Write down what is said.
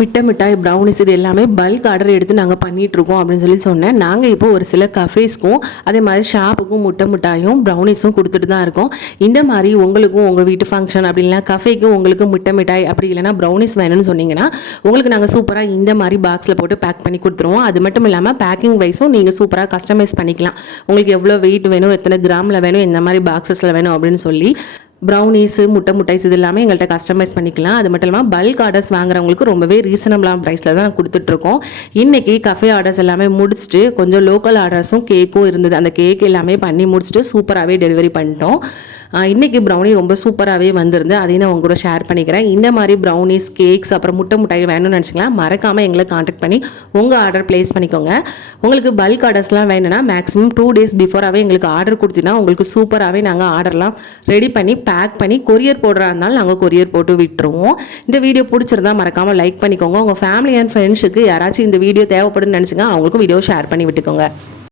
மிட்டாய் ப்ரௌனிஸ் இது எல்லாமே பல்க் ஆர்டர் எடுத்து நாங்கள் பண்ணிகிட்ருக்கோம் அப்படின்னு சொல்லி சொன்னேன். நாங்கள் இப்போ ஒரு சில கஃபேஸ்க்கும் அதே மாதிரி ஷாப்புக்கும் மிட்டாயும் ப்ரௌனிஸும் கொடுத்துட்டு தான் இருக்கோம். இந்த மாதிரி உங்களுக்கும் உங்கள் வீட்டு ஃபங்க்ஷன் அப்படி இல்லைனா கஃபேக்கும் உங்களுக்கு மிட்டாய் அப்படி இல்லைனா ப்ரௌனிஸ் வேணும்னு சொன்னீங்கன்னா உங்களுக்கு நாங்கள் சூப்பராக இந்த மாதிரி பாக்ஸில் போட்டு பேக் பண்ணி கொடுத்துருவோம். அது மட்டும் இல்லாமல் பேக்கிங் வைஸும் நீங்கள் சூப்பராக கஸ்டமைஸ் பண்ணிக்கலாம். உங்களுக்கு எவ்வளோ வெயிட் வேணும், எத்தனை கிராமில் வேணும், எந்த மாதிரி பாக்ஸஸில் வேணும் அப்படின்னு சொல்லி ப்ரௌனிஸு மிட்டாய்ஸ் இது எல்லாமே எங்கள்கிட்ட கஸ்டமைஸ் பண்ணிக்கலாம். அது மட்டும் இல்லாமல் பல்க் ஆர்டர்ஸ் வாங்குறவங்களுக்கு ரொம்பவே ரீசனபிளான ப்ரைஸில் தான் கொடுத்துட்ருக்கோம். இன்றைக்கி கஃபே ஆர்டர்ஸ் எல்லாமே முடிச்சுட்டு கொஞ்சம் லோக்கல் ஆர்டர்ஸும் கேக்கும் இருந்தது. அந்த கேக் எல்லாமே பண்ணி முடிச்சுட்டு சூப்பராகவே டெலிவரி பண்ணிட்டோம். இன்றைக்கி ப்ரௌனி ரொம்ப சூப்பராகவே வந்திருந்து, அதையும் நான் உங்க கூட ஷேர் பண்ணிக்கிறேன். இந்த மாதிரி ப்ரௌனிஸ், கேக்ஸ், அப்புறம் மிட்டாய் வேணும்னு நினச்சிக்கலாம் மறக்காமல் எங்களை காண்டாக்ட் பண்ணி உங்கள் ஆர்டர் ப்ளேஸ் பண்ணிக்கோங்க. உங்களுக்கு பல்க் ஆர்டர்ஸ்லாம் வேணும்னா மேக்ஸிமம் 2 days பிஃபோராகவே எங்களுக்கு ஆர்டர் கொடுத்தீங்கன்னா உங்களுக்கு சூப்பராகவே நாங்கள் ஆர்டர்லாம் ரெடி பண்ணி பேக் பண்ணி கொரியர் போடுறா இருந்தாலும் நாங்கள் கொரியர் போட்டு விட்டுருவோம். இந்த வீடியோ பிடிச்சிருந்தா மறக்காமல் லைக் பண்ணிக்கோங்க. உங்கள் ஃபேமிலி அண்ட் ஃப்ரெண்ட்ஸுக்கு யாராச்சும் இந்த வீடியோ தேவைப்படுன்னு நினச்சிங்க அவங்களுக்கும் வீடியோ ஷேர் பண்ணி விட்டுக்கோங்க.